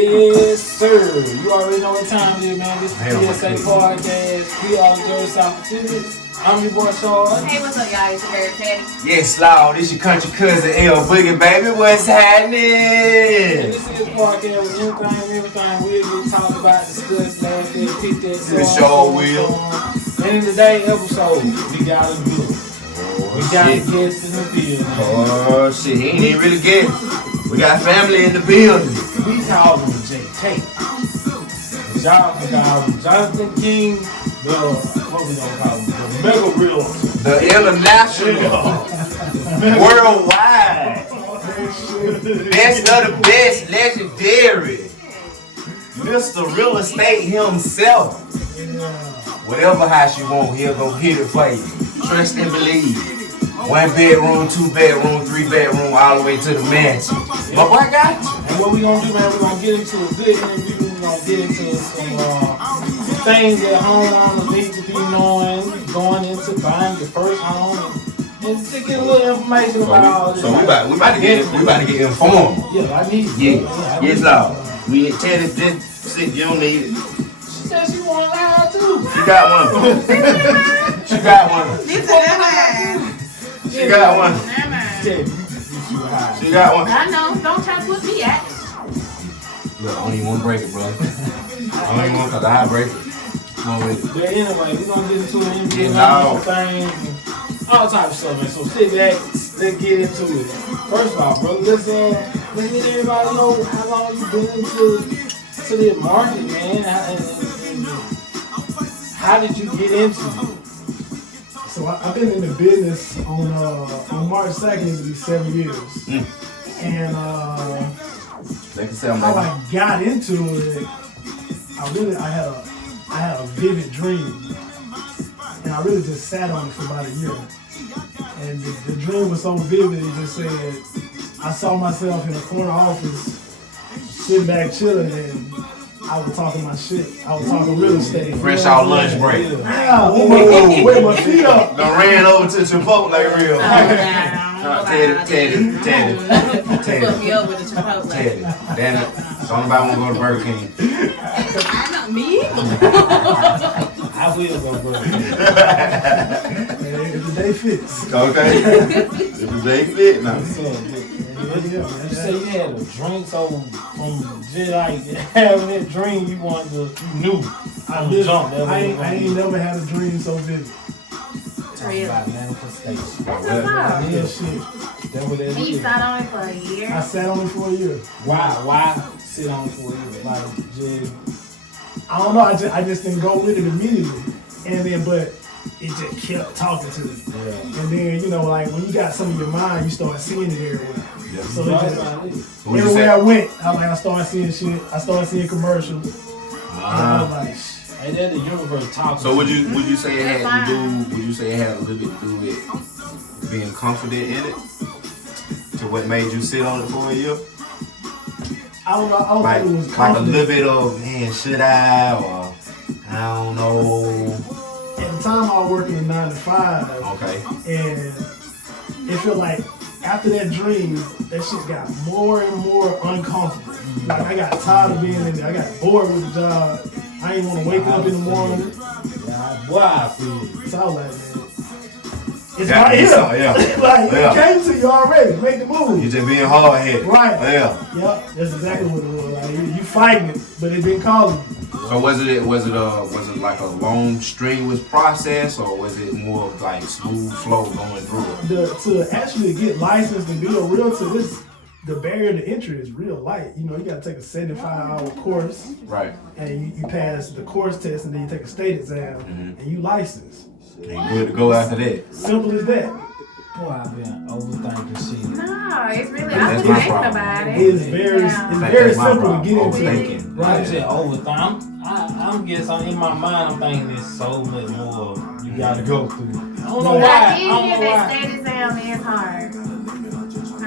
Yes, sir. You already know what time it is, man. This is the D.S.A. podcast. We are the Dirty South Affiliates. I'm your boy, Sean. Hey, what's up, y'all? It's your girl, Teddy. Yes, Lord. This your country cousin, L Boogie, baby. What's happening? And this is the podcast with everything we'll get talked about, discussed, last day, pick that, so The show will. And in today's episode, we got a good. We got a guest in the building. Oh, shit. He ain't even really get. We got family in the building. We call him JK. Jonathan King, what we gonna call him? The Mega Realtor. The international. Worldwide. Best of the best, legendary. Mr. Real Estate himself. Whatever house you want, he'll go hit it for you. Trust and believe. 1 bedroom, 2 bedroom, 3 bedroom, all the way to the mansion. My boy got you. And what we gonna do, man, we're gonna get into a good interview. We're gonna get into some things that homeowners need to be knowing going into buying your first home and to get a little information about all this. So we about to get informed. Yeah, I need it. Yeah. Yes, Lord. We ain't tell it just sit, you don't need it. She said she wanted lie too. She got one. She got one. She got one. She got one. I know. Don't try to put me at. Look, I don't even want to break it, bro. I don't even want to, because I break it. Come on with it. But anyway, we're gonna get into an interview, some things, all types of stuff, man. So sit back, let's get into it. First of all, bro, let's let everybody know how long you been into the market, man. How did you get into it? So I've been in the business on March 2nd, it'll be 7 years. And how I got into it, I had a vivid dream. And I really just sat on it for about a year. And the dream was so vivid, it just said, I saw myself in a corner office, sitting back chilling, and I was talking my shit. I was talking real estate. Fresh out lunch break. Yeah, with my feet up. Done ran over to Chipotle like real. Teddy. Put me over to Chipotle. Teddy. Damn it. So nobody want to go to Burger King. I know me. I will go Burger King. If the day fits. Okay. If the day fit now. You say you had a dream, so from just like having that dream, you knew. I ain't never had a dream so vivid. Really? About manifestation. That's what's up. Yeah, shit. That's what that And you is. sat on it for a year? I sat on it for a year. Why sit on it for a year? Like, just, I don't know. I just didn't go with it immediately, and then but it just kept talking to me. yeah. And then like when you got some of your mind, you start seeing it everywhere. Yeah. So You know, it that's just, how it is. everywhere I went, I started seeing shit. I started seeing commercials. And I was like, Hey, that's the universe talking. So would you say it had to do? Would you say it had a little bit to do with being confident in it? To what made you sit on it for a year? I don't know. Like, It was like a confident. little bit of, man, should I? Or I don't know. At the time, I was working a 9 to 5. Okay. And it felt like after that dream, that shit got more and more uncomfortable. Like I got tired of being in there. I got bored with the job. I didn't want to wake up in the morning. Yeah, boy, I feel. So I was like, man, it's Yeah, right it's here. all- yeah. Like Yeah. it came to you already. Make the move. You just being hard headed. Right. Yeah. Yep, that's exactly what it was. Like you fighting it, but it been calling you. So was it like a long strenuous process, or was it more of like smooth flow going through it? To actually get licensed and be a realtor, the barrier to entry is real light. You gotta take a 75-hour course, Right. and you pass the course test, and then you take a state exam, and you license. And you good to go after that. Simple as that. Boy, I've been overthinking shit. No, it's really, That's I was my thinking problem. about it. It is very, Yeah. it's That's very my simple to problem. get into. Overthinking. Like I Right. said, overtime. I'm guessing in my mind, I'm thinking there's so much more you gotta go through. I don't know Right. why. I I did don't hear know that why. state exam is hard.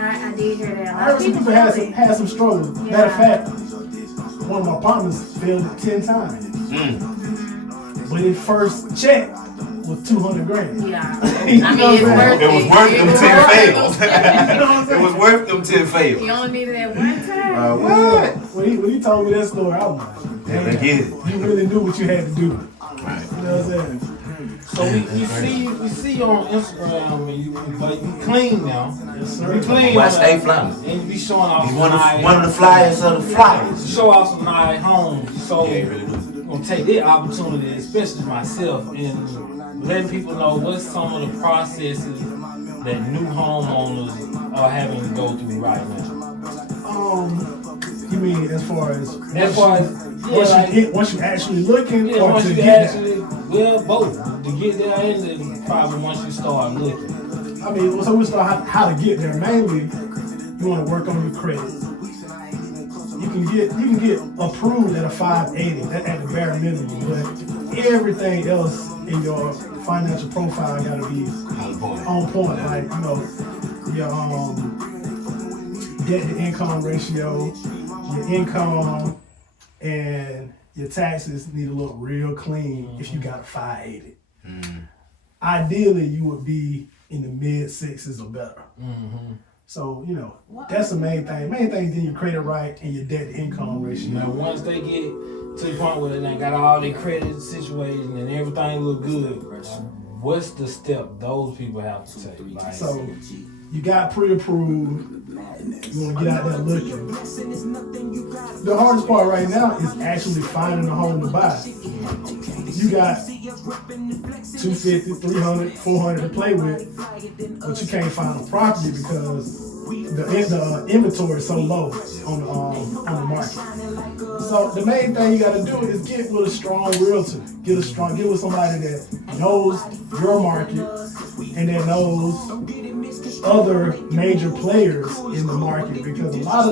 I did hear that. A I lot heard of some people feel it. had some struggles. Yeah. Matter of fact, one of my partners failed it 10 times. But his first check was 200 grand. Yeah. You I know mean, it's what I'm worth saying? It was worth them 10 It fails. You know what I'm It saying? was worth them 10 fails. You only needed that one time. What? when he told me that story, I was like, damn, you really knew what you had to do. Right. You know what I'm saying? So we see you on Instagram, but you clean now. Yes, sir. You clean. Why stay flying? And you be showing off He's some one of the flyers of the flyers. show off some nice homes. So Yeah, he really do. I'm gonna take that opportunity, especially myself, and letting people know what's some of the processes that new homeowners are having to go through right now. You mean as far as once you actually looking, yeah, or once to you get actually, well, both to get there and then probably once you start looking. that? I mean, so we start how to get there. Mainly, you want to work on your credit. You can get approved at a 580 at the bare minimum, but everything else in your financial profile got to be on point. Like your debt to income ratio, your income, and your taxes need to look real clean if you got a 580. Ideally, you would be in the mid 6s or better. So, that's the main thing. Main thing is getting your credit right and your debt to income ratio. Now, once they get to the point where they got all their credit situation and everything look good, what's the step those people have to take? Like, So, you got pre-approved. You want to get out there looking. The hardest part right now is actually finding a home to buy. You got 250, 300, 400 to play with, but you can't find a property because the inventory is so low on the market. So the main thing you got to do is get with a strong realtor. Get with somebody that knows your market and that knows other major players in the market, because a lot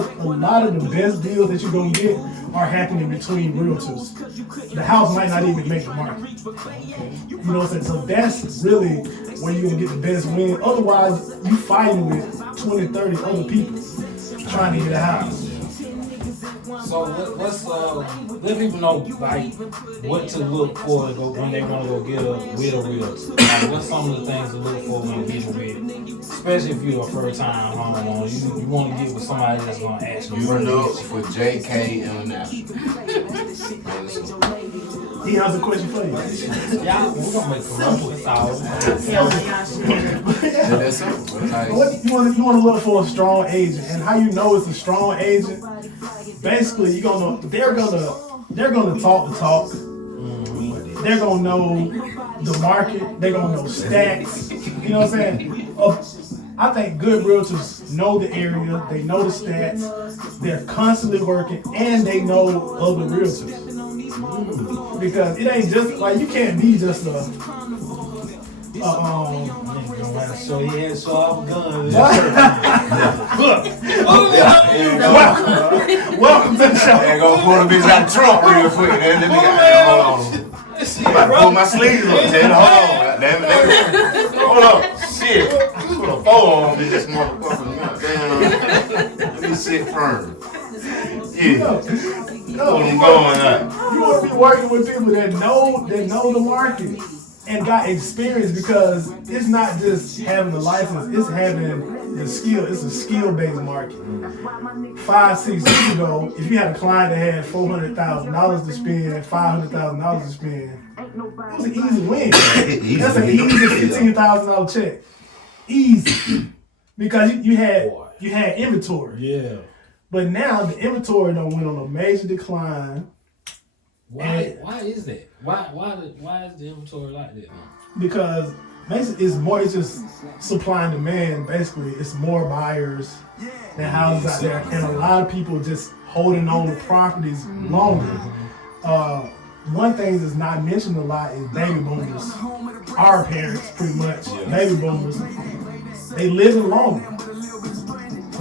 of the best deals that you're gonna get are happening between realtors. The house might not even make the market. You know what I'm saying? So that's really where you're gonna get the best win. Otherwise, you fighting with 20, 30 other people trying to get a house. So let's let people know like what to look for when they want to go get with a realtor. Like, what's some of the things to look for when getting with, especially if you're a first-time homeowner. You want to get with somebody that's gonna ask you. You look for JK International. He has a question for you. Yeah, we're gonna make commercials out. That's it. What you want to look for a strong agent, and how you know it's a strong agent? Basically, they're gonna talk the talk. They're gonna know the market. They're gonna know stats. You know what I'm saying? I think good realtors know the area. They know the stats. They're constantly working, and they know other realtors. Because it ain't just like, you can't be just So he had so off a gun. Welcome to the show. They're gonna pull the bitch out the trunk real quick. Then hold on. I'm about to pull my sleeves up. Hold on. Damn it. Hold on. Shit. Put a four on me, this motherfucker. Damn. Let me sit firm. Yeah. What I'm going at. You want to be working with people that know the market and got experience, because it's not just having the license, it's having the skill. It's a skill-based market. 5-6 years ago, if you had a client that had $400,000 to spend, $500,000 to spend, it was an easy win. That's an easy $15,000 check. Easy. Because you had inventory. Yeah. But now the inventory done went on a major decline. Why is that? Why is the inventory like that? Because basically it's just supply and demand. Basically, it's more buyers than houses out there, and a lot of people just holding on to properties longer. One thing that's not mentioned a lot is baby boomers. Our parents, pretty much, baby boomers, they living longer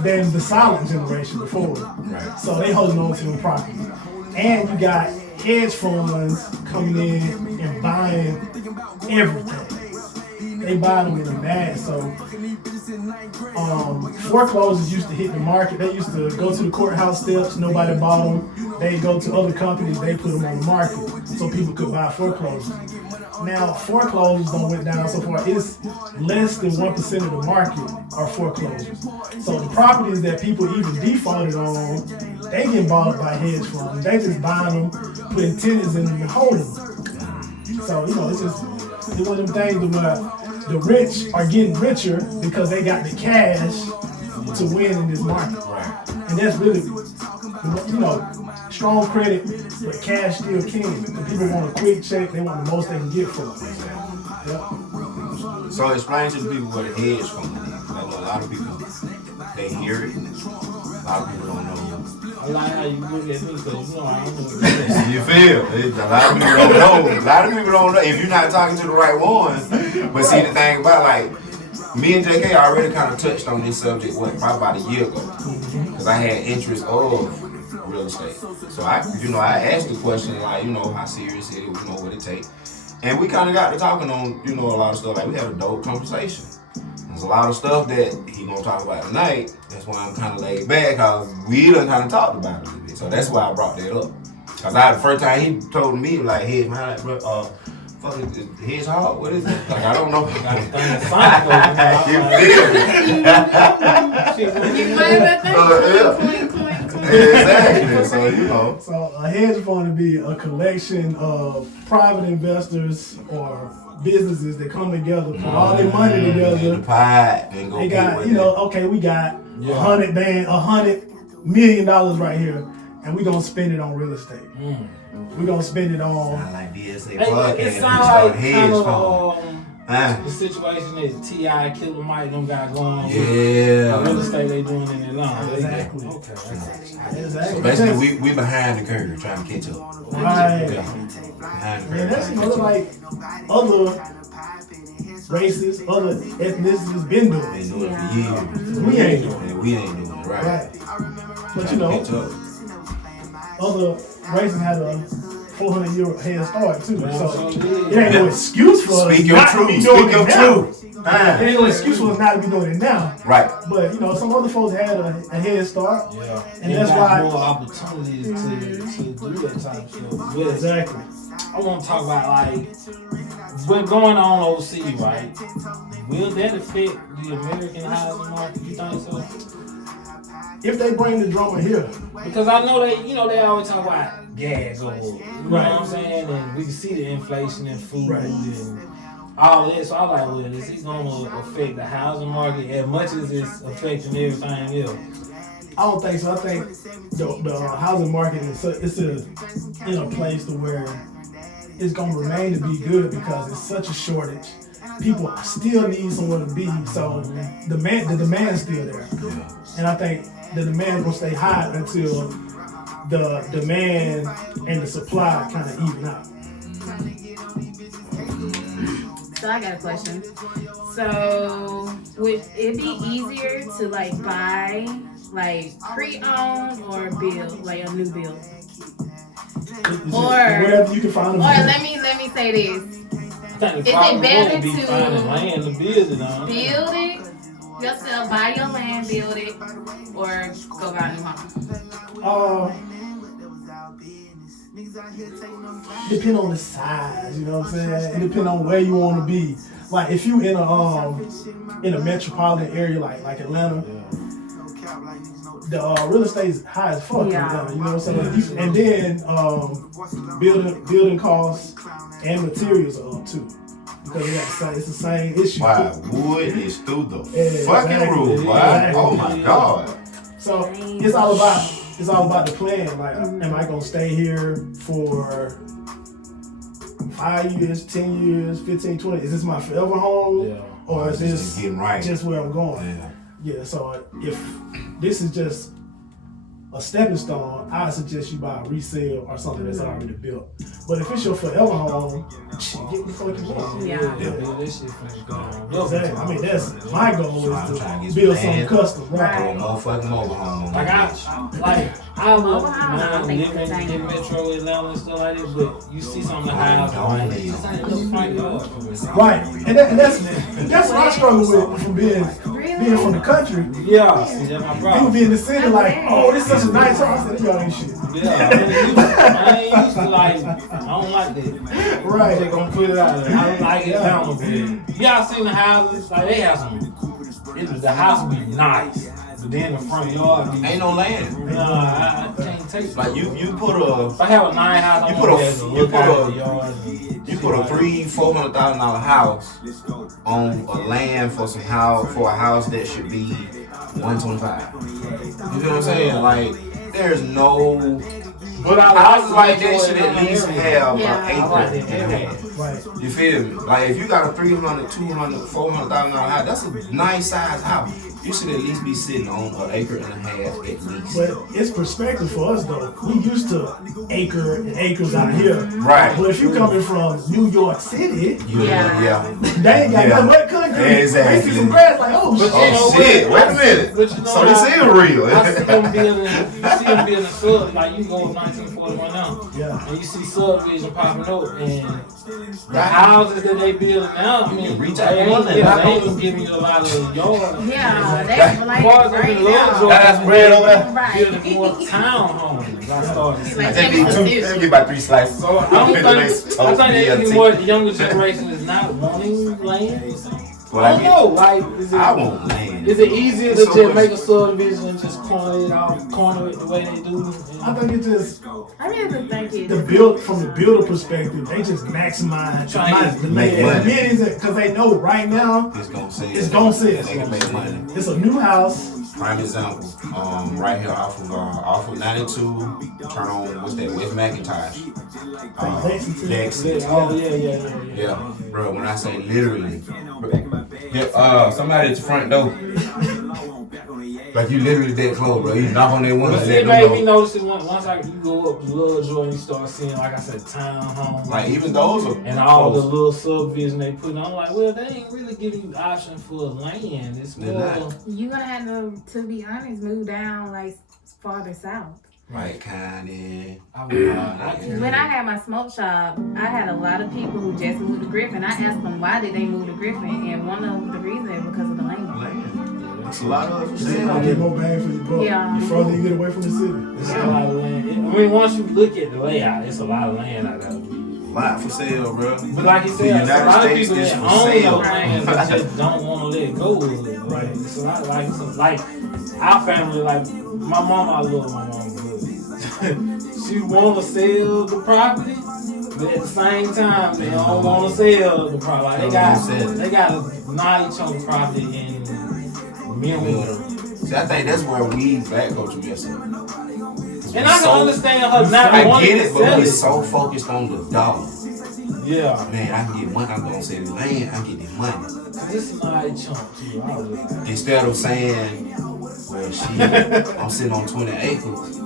than the silent generation before. Right. So they holding on to them properties. And you got hedge funds coming in and buying everything. They buy them in a mass. So foreclosures used to hit the market. They used to go to the courthouse steps, nobody bought them. They go to other companies, they put them on the market so people could buy foreclosures. Now foreclosures don't went down so far. It's less than 1% of the market are foreclosures. So the properties that people even defaulted on, they get bought up by hedge funds. They just buying them, putting tenants in them and holding them. So, you know, it's one of them things where the rich are getting richer because they got the cash to win in this market. And that's really, you know, strong credit, but cash still king. The people want a quick check, they want the most they can get for it. Yep. So explain to the people what a hedge fund is. I know a lot of people, they hear it. A lot of people don't know. I like how you look at me because, you know, I don't know what it is. You feel? A lot of people don't know. A lot of people don't know if you're not talking to the right ones. But see, the thing about, like, me and JK already kind of touched on this subject, probably about a year ago. Because I had interest of real estate. So I asked the question, like, you know, how serious it is, you know, what it takes. And we kind of got to talking on, you know, a lot of stuff. Like, we had a dope conversation. There's a lot of stuff that he gonna talk about tonight. That's why I'm kind of laid back, because we done kind of talked about it a little bit. So that's why I brought that up. Because the first time he told me, like, hey, man, like, bro, fucking his heart, what is it? Like, I don't know. Exactly. So, you know. So a hedge fund would be a collection of private investors or businesses that come together, put all their money together. The pie, and go they got, you know, okay, we got $100 million right here, and we gonna spend it on real estate. We gonna spend it on. Sound like D.S.A. It sounds like kind of the situation that T.I. Killer Mike them got going on. Yeah. Real estate they doing in Atlanta. Exactly. Okay. Exactly. So basically, we behind the curve trying to catch up. Right. Behind the curve. And that's like other races, other ethnicities been doing Been it. doing it for years. We ain't doing And we ain't doing it, right? Right. But Trying you know, to catch up. other races had a 400-year head start too. So it ain't no excuse for us Speak your not to truth. be doing Speak your it now. truth. It ain't no excuse for us not to be doing it now. Right. But you know, some other folks had a head start. Yeah. And that's why more opportunities to do that type of stuff. But exactly. I want to talk about like what's going on overseas, right? Will that affect the American housing market? You think so? If they bring the drummer here, Because I know they always talk about gas or you know what I'm saying, and we can see the inflation in food and all of that. So I'm like, well, is it gonna affect the housing market as much as it's affecting everything else? I don't think so. I think the housing market is in a place to where it's gonna remain to be good because it's such a shortage. People still need somewhere to be, so the demand's still there. And I think the demand will stay high until the demand and the supply kind of even out. So I got a question. So would it be easier to like buy like pre-owned or build like a new build? Or wherever you can find them. Or let me say this. Is it better to finding land to build it on? Build it yourself, buy your land, build it, or go buy a new home? Depend on the size, you know what I'm saying? It depends on where you want to be. Like if you in a metropolitan area like Atlanta, the real estate is high as fuck in Atlanta, you know what I'm saying? And then building costs and materials are up too. Because it's the same issue. Why wood is through the fucking roof, why? Oh my God. So it's all about the plan. Like, am I gonna stay here for 5 years, 10 years, 15, 20? Is this my forever home? Or is this just where I'm going? Yeah, so if this is just a stepping stone, I suggest you buy a resale or something that's already built. But if it's your forever home, get the fucking home. Exactly. I mean, that's my goal is to build something custom, right? Motherfucking mobile home. I love living in Metro Atlanta and stuff like this, but you see some of the houses, right? And that's what I struggle with from being from the country. Yeah, see, that's my problem. People be in the city like, oh, this is such a nice house. I said, y'all ain't shit. Yeah, I ain't used to like, I don't like that. Right. They're gonna put it out there. I don't like it down a bit. Y'all seen the houses? Like, they have some, the house be nice. The then the front yard. Ain't no land. Nah, I can't take Like you put If I have a 9 house, You I'm put a- gonna have to you look put out a- the yard. you put a $300,000-$400,000 house on a land for a house that should be 125. You feel what I'm saying? Like there's no But I houses like enjoy that should it at least area. have Yeah. an I like acre it. and a half. Right. You feel me? Like if you got a $300,000, $200,000, $400,000 house, that's a nice size house. You should at least be sitting on an acre and a half at least. But it's perspective for us though. We used to acre and acres out here. Right. But if you coming from New York City, Yeah. they ain't got Yeah. nothing but concrete. Exactly. They see some grass like, oh But shit. you know Oh shit! what? Wait a minute. But you know So this how- is real. I see them building. You see them building sub like you go up 1941 now, Yeah. and you see subdivision popping up, and the houses that they building now. I mean, reach they out ain't one and giving- knock they on ain't even giving you a lot of yards. Yeah, that's like Bars up right in Love now. Georgia, That's bread over there. building more townhomes. I started seeing. Like, I just need two. Let me get about 3 slices. So I don't think that more the younger generation is not wanting land. Or something. Well, I don't know. Like, I want land. is it easier to So just much- make a subdivision and just corner it the way they do? I think it's just I really think it. from the builder perspective, they just maximize the Make land. money. As many as because they know right now It's gonna sell. it's gonna sell. They can make money. It's a new house. Prime example. Right here off of 92. Turn on what's that? West McIntosh. Lexington. Lexington. Oh yeah. Yeah, bro. When I say literally, somebody at the front door. Like you literally that close, bro. You knock on their window. But Let it them made me know. notice it once you go up to Love Georgia and you start seeing, like I said, townhomes. Like even those are And all the close. little subdivision they put on, I'm like, well, they ain't really giving you option for land. It's They're more. not. You're gonna have to be honest, move down like farther south. Right, kinda. When I had my smoke shop, I had a lot of people who just moved to Griffin. I asked them why did they move to Griffin, and one of the reasons is because of the land. It's a lot of You get more bang for your buck. Yeah. The further you get away from the city. It's a lot of land. I mean, once you look at the layout, it's a lot of land I gotta be. lot for sale, bro. But like you The said, it's a United lot of States people is that for own sale. those lands that just don't want to let go of it. Right? It's a lot like our family. Like my mom, I love my mom, but she want to sell the property, but at the same time, they don't want to sell the property. Like, they got a nice chunk of property in Millwood. See, I think that's where we black culture gets up. And I can understand her not I wanting get to it, but sell we're it. so focused on the dollar. Yeah. Man, I can get money. I'm gonna sell the land. I get the money. This is a nice chunk too. I was like, Instead of saying, well, shit, I'm sitting on 20 acres.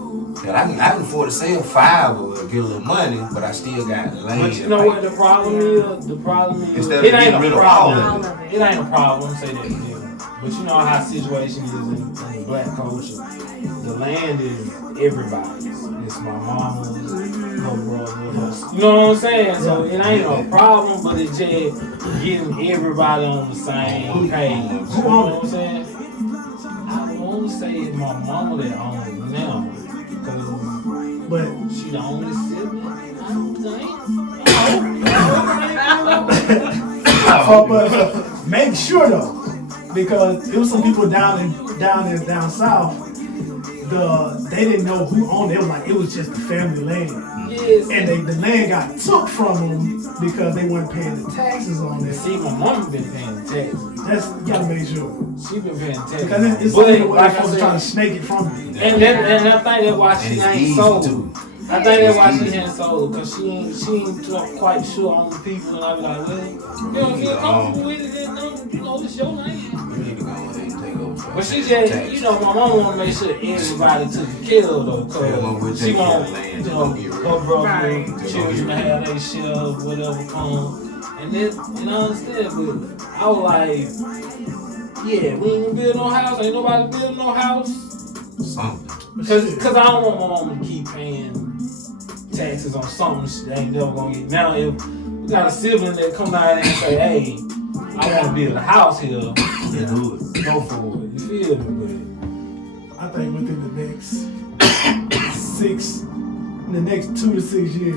That I can afford to sell 5 or get a little money, but I still got land. but you know what the problem is? The problem is Instead of it ain't getting a rid of problem. all of it. It ain't a problem. Say that again. But you know how situation is in black culture. The land is everybody's. It's my mama's, her brother. You know what I'm saying? So it ain't a problem, but it's just getting everybody on the same page. You know what I'm saying? I won't say it's my mama that owns it now. Because But she the only sibling. I don't think. but make sure though, because there was some people down south. They didn't know who owned it. It was like it was just the family land, Yes. and the land got took from them because they weren't paying the taxes on it. See, my mama been paying taxes. That's you gotta make sure She been paying taxes. because it's But only the way like they're I supposed to try to said, snake it from you. and I think that's why she And it's ain't easy sold. too. I think that's why she ain't sold because she ain't quite sure on the people. And I be like, well, you don't feel comfortable with it, then you know it's your land. You need to go ahead and take over. But she just, you know, my mom want to make sure everybody took care of though, cause she want, you know, her brother, Right. children to have their share of whatever come. And then, you know, understand, but I was like, yeah, we ain't gonna build no house. Ain't nobody building no house. Something. Cause I don't want my mom to keep paying taxes on something they ain't never gonna get. Now if we got a sibling that come out and say, hey, I want to build a house here, Yeah, do it. go for it. You feel me? I think within the next in the next 2 to 6 years,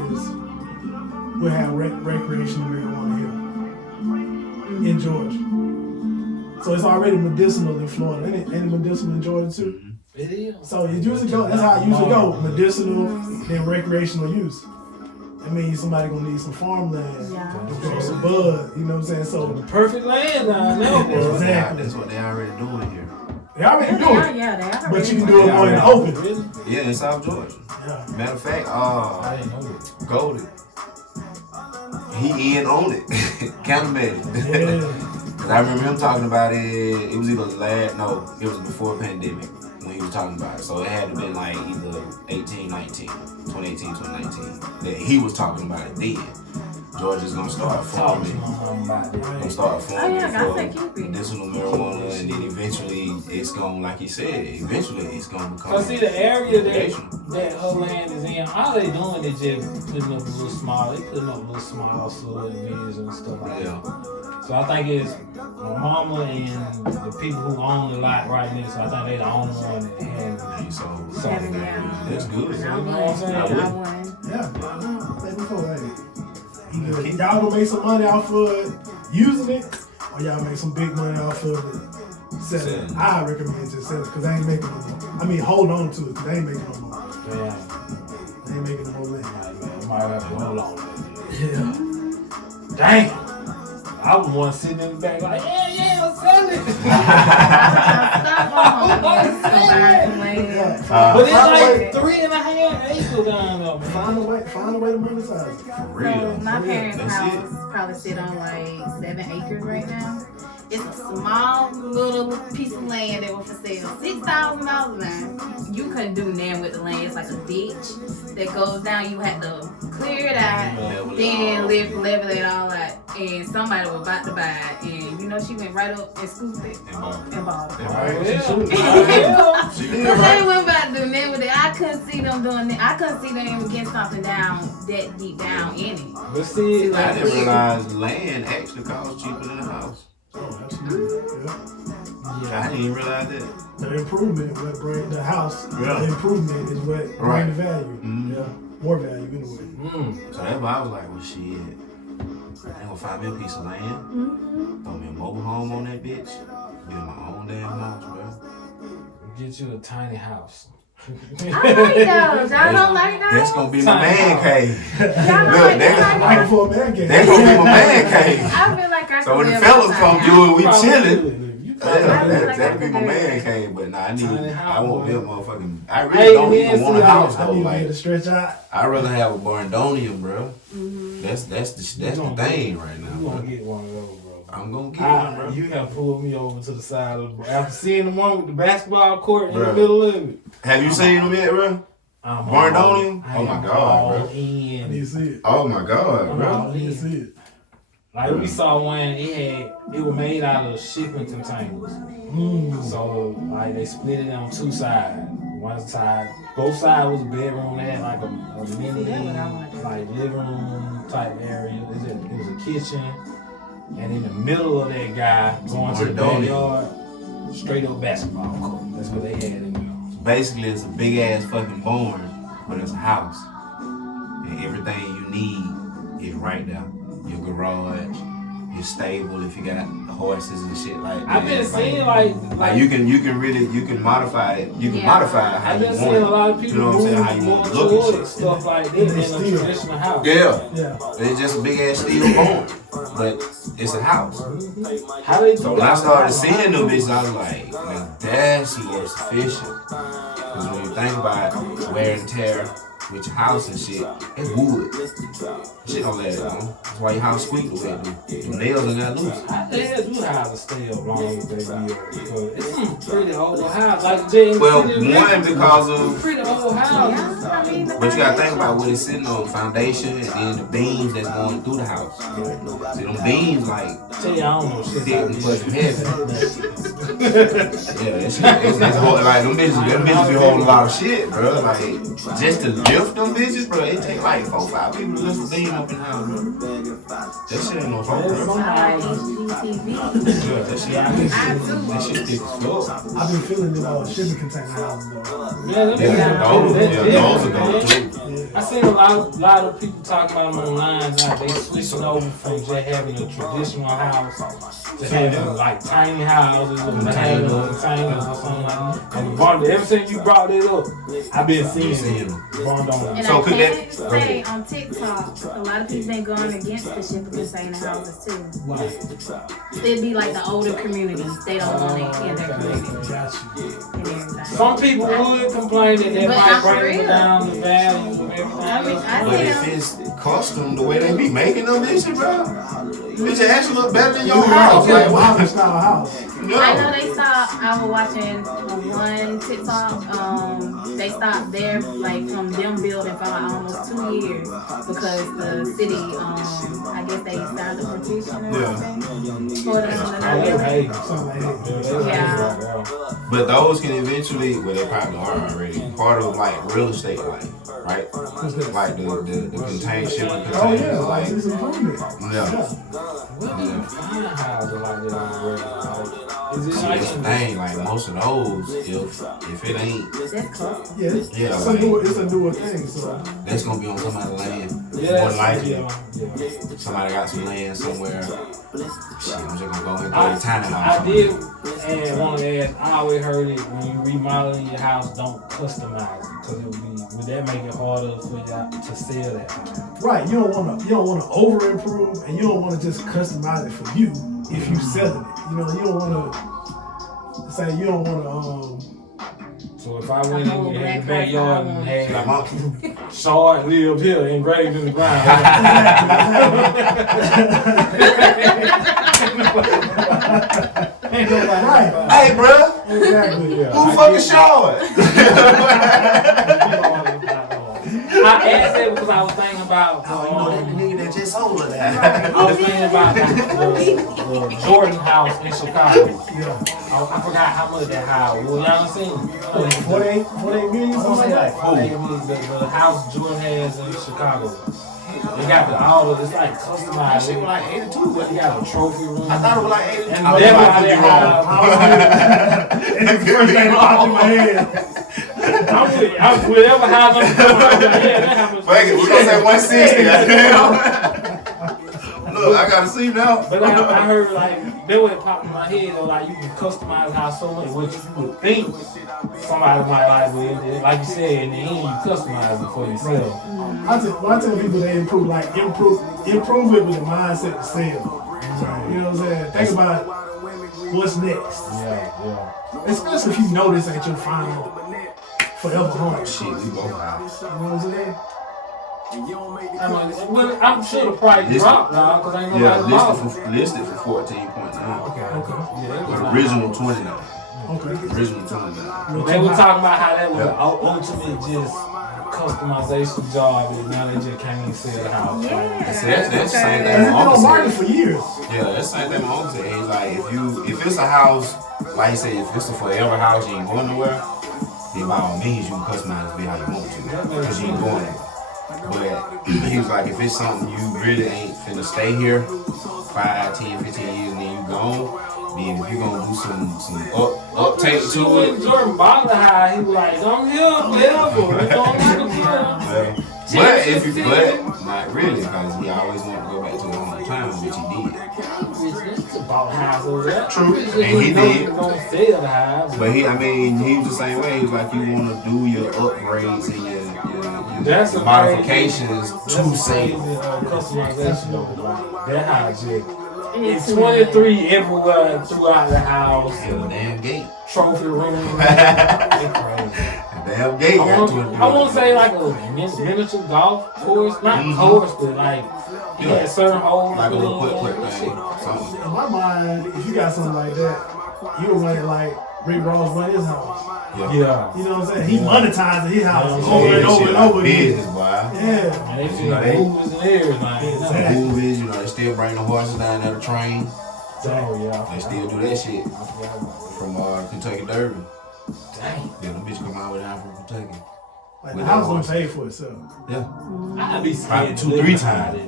we'll have recreational marijuana here in Georgia. So it's already medicinal in Florida. Ain't it medicinal in Georgia too? It is. So it usually go. That's how it usually go. Medicinal, then recreational use. That means somebody gonna need some farmland to grow some bud. You know what I'm saying? So The perfect land down there, bro. Exactly. That's what they already doing here. they already do it, Yeah, they are. but you can do it more in the open. Really? Yeah, in South Georgia. Yeah. Matter of fact, I didn't know that. Golden. He in on it. Countermeasure. Yeah. Cause I remember him talking about it. It was either it was before pandemic when he was talking about it. So it had to be like either 2018, 2019, that he was talking about it then. Georgia's gonna start farming. Gonna start farming for medicinal marijuana, and then eventually it's gonna, like he said, it's gonna become. So see the area that her land is in, all they doing is just putting up a little small subdivisions and stuff like that. So I think it's my mama and the people who own the lot right next. So I think they the only one that have something. That's good. You know what I'm saying? Yeah. Like before, either y'all gonna make some money off of it using it, or y'all make some big money off of it selling it. I recommend just selling it because they ain't making no more. I mean, hold on to it because they ain't making no more. Yeah. They ain't making no more land. I might have to hold on. Yeah. Dang. I was one sitting in the back like, yeah, sell it. But it's like 3.5 acres down there. Find a way to monetize it. For real. So my parents' That's house probably sit on like 7 acres right now. It's a small little piece of land that was for sale. $6,000 land. You couldn't do nothing with the land. It's like a ditch that goes down. You had to clear it out, then level it all out. And somebody was about to buy it. And you know, she went right up and scooped it and bought it. Because they went about to do nothing with it. I couldn't see them doing that. I couldn't see them even getting something down that deep down in it. But see, I didn't realize land actually costs cheaper than a house. Oh, absolutely. Yeah. I didn't even realize that. The improvement, what bring the house, Yeah. the improvement is what bring the value. Mm-hmm. Yeah, more value anyway. So that's why I was like, well, shit. I gonna find me a piece of land, throw me a mobile home on that bitch, build my own damn house, bro. Get you a tiny house. I like those. Y'all don't like those? That's gonna be my man cave. Y'all Look, don't that's like For a man game. gonna be my man cave. I feel like I So when could the live fellas outside come now. do it, we Probably chilling. could. You That'll be my man cave, but nah, I won't be a motherfucking. I really Hey, don't man, even want a see, house I though. need to be able Like, to stretch out. I'd rather have a barndonium, bro. Mm-hmm. That's the thing right now. You gonna Bro. get one of those, bro. I'm gonna get one, bro. You have pulled me over to the side of the after seeing the one with the basketball court in the Bruh. middle of it. Have you seen them yet, bro? Barndonium? Oh my God, all bro. I need in. to see it. Oh my God, I bro. need to see it. Like we saw one, it was made out of shipping containers. So like they split it on two sides. One side, both sides was a bedroom. They had like a mini like living room type area. It was a kitchen, and in the middle of that guy going to the backyard, straight up basketball court. That's what they had in there. Basically, it's a big ass fucking barn, but it's a house, and everything you need is right there. Your garage, your stable if you got horses and shit like that. I've been seeing like you can modify it. You can modify it how I've you been want seeing it. a lot of people You know what I'm saying? How you more want it to look and towards shit. stuff like this in a traditional house. Yeah. Yeah. It's just a big ass steel barn, but it's a house. How they do So when I that? started seeing them bitches, I was like, man, that's less efficient. Because when you think about wear and tear with your house and shit, it's wood. Shit don't let it long. That's why your house squeak the way it do. Your nails ain't got loose. How the hell you have to stay up long with that bill? Because it's some pretty old house. Like Jay Well, one because of, pretty old house. but you gotta think about what it's sitting on, foundation, and then the beams that's going through the house. See, them beams like Tell you, I don't know shit thick about and this fucking shit. heavy. Yeah, that shit, it's whole, like them bitches be holding a lot of shit, bro. Like just to lift them bitches, bro, it take like 4 or 5 people to lift a beam up in the house, bro. That shit ain't no joke, bro. I like HGTV. Yeah, that shit thick as fuck. I've been feeling the shipping container houses though. Yeah, Yeah, those are dope too. Yeah. I seen a lot of people talking about them online now. They switching over from just having a traditional house to having like tiny houses or having containers or something like that. And ever since you brought it up, I've been seeing it. And So I could can that say on TikTok, a lot of people been going against the shit because they in the houses too. It'd be like the older communities. They don't want it in their community. And everything. Some people would complain that But might not for bring real. down the value of everything. I mean, I But see if them. it's custom, the way they be making them, bitches, bro, it actually look better than your Your house. house, like Like, modern style house. I know they stopped. I was watching one TikTok. They stopped there like from them building for like almost 2 years because the city. I guess they signed a petition or something for them to not build it. Something like that. Yeah. but those can eventually, well, they probably are already part of like real estate, like, right? Like the contained shipping Oh containers, yeah, like like, it's improvement. yeah. Fine houses like that on the regular. Is it See, like that's the thing, like most of those, if it ain't, That's cool. Yeah, yeah, it's like, a newer thing. So that's gonna be on somebody's land. Yeah, More likely, yeah. somebody got some land somewhere. Shit, I'm just gonna go and go to tiny house. I did and want to ask. I always heard it when you remodeling your house, don't customize it because would that make it harder for y'all to sell that house? right, you don't wanna over improve, and you don't wanna just customize it for you if you selling it. You know, you don't wanna say you don't wanna So if I went in your backyard and had Like, mom, Shard live here engraved in the ground. Ain't nobody Right. hey, bro, exactly. who fucking showing? I asked that because I was thinking about. Oh, you know that nigga that just sold her I that. was thinking about the Jordan house in Chicago. Yeah. I forgot how much that house was. Y'all seen? 48 million, something like that. The house Jordan has in Chicago. They got all of it's like customized. Shit was like 82. They got a trophy room. I thought it was like 82. And I was that's like, why they you wrong. And it's the first thing that popped in my head. I'm whatever house I'm talking about. Yeah, that happens. Fuck it, we're gonna say 160. Look, I gotta see now. But I heard like that way it popped in my head though, like you can customize how so much what you would think somebody might like with it. Like you said, in the end you customize it for yourself. I tell people they improve it with the mindset to sell. You know what I'm saying? Think about what's next. Yeah. Especially if you know this ain't your final forever home. Shit, we both out. You know what I'm saying? I'm sure the price dropped now because ain't nobody bought it. Listed for 14.9. Okay. But original 29. Okay. Original 29. They were talking about how that was an ultimate just customization job and now they just can't even sell the house. Yeah. See, that's the same And thing it's been my on uncle market said. for years. Yeah, that's the same thing my uncle said. He's like, if it's a house, like he said, if it's a forever house, you ain't going nowhere, then by all means you can customize it how you want to because you ain't going nowhere. But he was like, if it's something you really ain't finna stay here 5, 10, 15 years and then you gone, then if you're gonna do some uptake to When it. Jordan bought the house, he was like, I'm here forever. It's gonna happen here. But not really, because he always wanted to go back to his hometown, which he did. Bought the house over there. True, It's just and he gonna did. sell the house. But he was the same way. He was like, you want to do your upgrades and your That's a modifications That's to sale. customization though. Like, that house, it's 23 everywhere throughout the house. Hell, damn gate. Trophy room. Damn gate got 23. I want to say like a miniature golf course, not course, but like you had certain holes. Like a little putt thing. Something. In my mind, if you got something like that, you would run it like Rick Ross run his house. Yeah. You know what I'm saying? He monetizing his house Yeah, over and over and over again. Business, boy. Yeah. And they feel movies and everything. Exactly. Movies, they still bring the horses down there to train. Oh yeah. They still do that shit from Kentucky Derby. Dang. Yeah, them bitch come all the way down from Kentucky. Like the house don't pay for itself. Yeah. I'd be Probably scared 2, 3 times.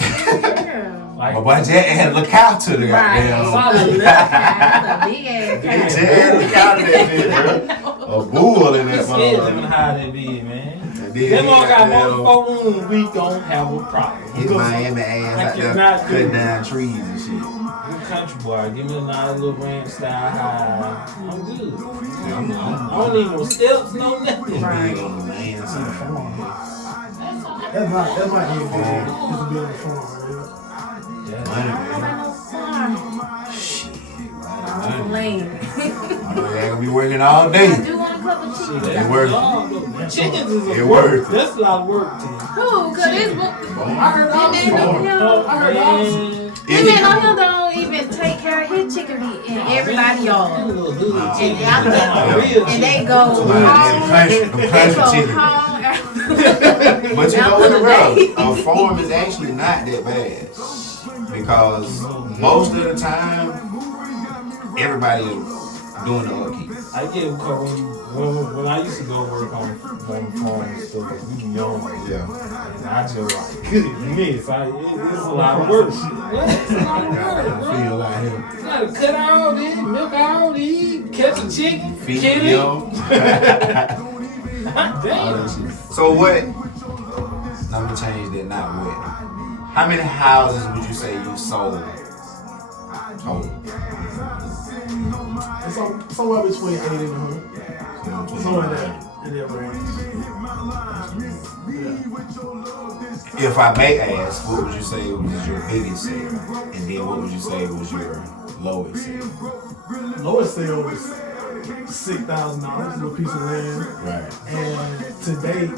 Yeah. Like, My boy Jack had to look out to the Right. goddamn. That's a big ass Jack cat. had to look out to that bitch, bro. A bull in I'm that scared of them motherfucker. how they be, man. And Them all got multiple rooms, we don't have a problem. His Miami ass out there cutting down trees and shit. I'm country boy. Give me a nice little ranch style high. I'm good. I don't need no steps, no nothing. Right. On the man side. That's my end goal, is to be on the farm, Money, I man. don't know farm. Shit. I'm lame. I know y'all gonna be working all day. I do want a couple chickens. It works. Chickens is a It work. works. That's a lot of work to you. Who? Cause this book. I heard all This man on him. This man on him don't even take care of his chicken meat in everybody's yard. And they go home. But you know what, bro? A farm is actually not that bad because most of the time everybody is doing the upkeep. I get it because when I used to go work on farm and stuff, we were young. Yeah. And I just like, goodness, it's a lot of work. It's a lot of work, bro. Feel like him. You gotta cut all this, milk all these, catch a chicken, Feed kill it. them. Damn. So what? Let me change that. Not what. How many houses would you say you sold? Total. It's somewhere between 80 and 100. Somewhere in that range. Yeah. If I may ask, what would you say was your biggest sale? And then what would you say was your lowest sale? Lowest sale was $6,000, a little piece of land. Right. And to date,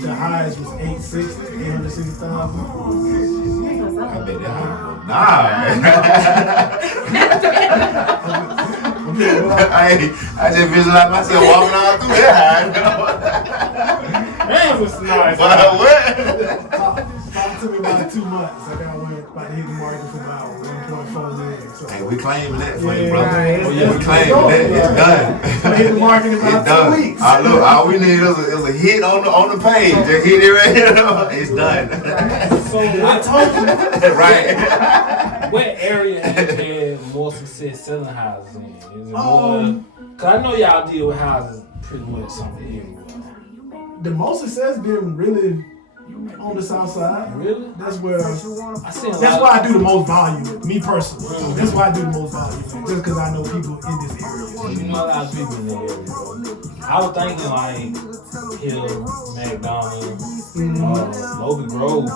the highest was $860,000. I bet that I just visualize myself walking all through that. Man, was nice. What? It took me about 2 months. I got went about to hit the market for about 1.4 million. So. Hey, we claiming that for you, bro. Yeah, We claiming that. It's done. I hit the market in It's about done. 2 weeks. Look, all we need is a hit on the page. Just hit it right here. It's done. So I told you, Right. what area have you had more success selling houses in? Is it more? Cause I know y'all deal with houses pretty much something everywhere. The most success been really on the south side. Really? That's where. I see. That's why I do the most volume. Me personally. That's why I do the most volume. Just because I know people in this area. You know a lot of people in the area, bro. I was thinking like Hill, McDonald's, Logan Grove.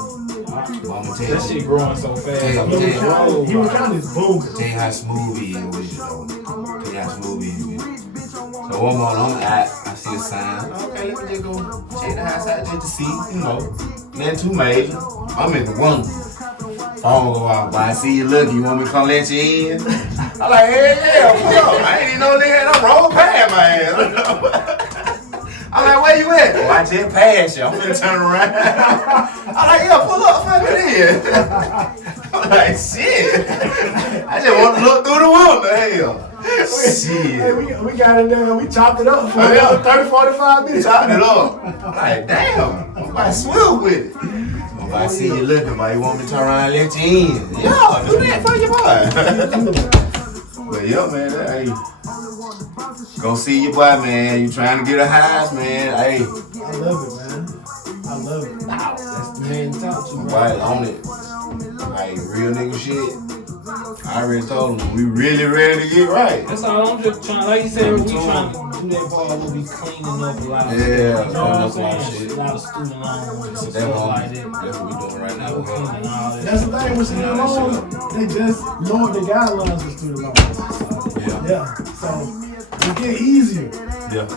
That shit growing so fast. Human County is booming. Tell you how smooth he is with you, though. Tell you how smooth he is with you. So one morning, I see a sign. Okay, let me just go check the house out just to see, nothing too major. I'm in the room. Phone go out, but I see you looking. You want me to come let you in? I'm like, hey, yeah, what's up? I ain't even know they had no roll past my ass. I'm like, where you at? Oh, I just passed you. I'm gonna turn around. I'm like, yeah, pull up, fuck it in. I'm like, shit. I just want to look through the window. Hell. Shit. Hey, we got it down. We chopped it up for another 30, 45 minutes. Chopped it up. I'm like, damn. I'm about to swim with it. If I see you looking, but you want me to turn around and let you in? Yeah, do that for your boy. But yeah, man, hey. Go see your boy, man. You trying to get a house, man. Hey. I love it, man. I love it. That's the man to talk to, bro. Right on it. Like real nigga shit. I already told him we really ready to get right. That's all. I'm just trying, like you said, we trying to do that part. We'll be cleaning up a lot of Yeah, stuff. You know what I'm cleaning up a lot of saying? shit. A lot of student loans and That's stuff like that. what we doing right now. We're cleaning all that. That's the thing with student loans. They just lowered the guidelines for student loans. Yeah. So it get easier. Yeah.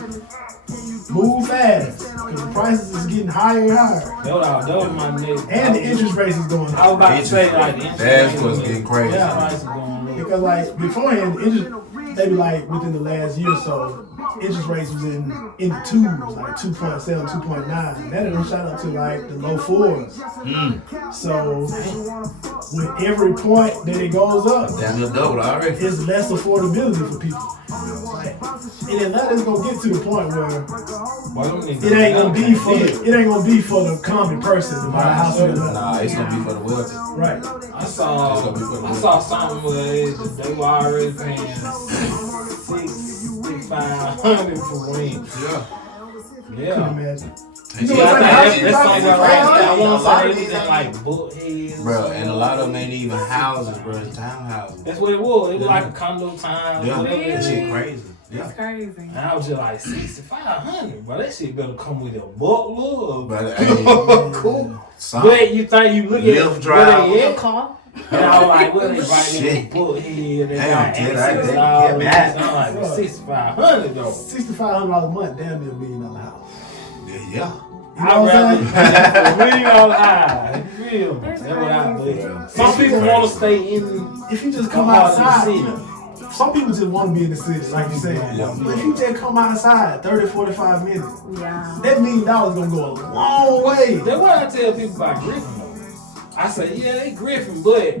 Move fast. Because the prices is getting higher and higher. That was my next. And the interest rates is going I up. was about to say, like, the interest That's rate what's is- getting crazy. Yeah. price is going low. Because like beforehand, maybe like within the last year or so, interest rates was in the twos, like 2.7, 2.9. That done shot up to like the low fours. So with every point that it goes up, Damn near double already. it's less affordability for people. Like, and Atlanta is gonna get to the point where it ain't gonna be for the common person to buy a house in Atlanta. Nah, it's gonna be for the wealthy. Right. I saw something where they were already paying $6,500 for rent. Yeah. Couldn't Yeah. imagine. You know Yeah, what I'm I saying? think that's something right there. I A want lot to of say these it's like book heads. Bro, and a lot of them ain't even houses, bro. It's townhouses. That's what it was. It was like a condo time. Yeah, Really? that shit crazy. That's Yeah. crazy. And I was just like 6,500, bro. That shit better come with a buckler. But hey, Cool. some But you think you look at Lift where drive. they A at? call? And I was like, well, they right there Shit. with book head. They Damn, got kid, access I to all get this. mad. I'm like, well, 6,500 though. $6,500 a month, damn near $1 million house. yeah. You know what I'm saying? I'd rather $1 million high. You feel me? That's That's what I crazy. believe. Some people want to stay in. If you just come Come out to the outside, city. some people just want to be in the city, like you said. Yeah. But if you just come outside 30, 45 minutes, Yeah. that $1 million gonna go a long way. That's what I tell people about Griffin though. I say, yeah, they Griffin, but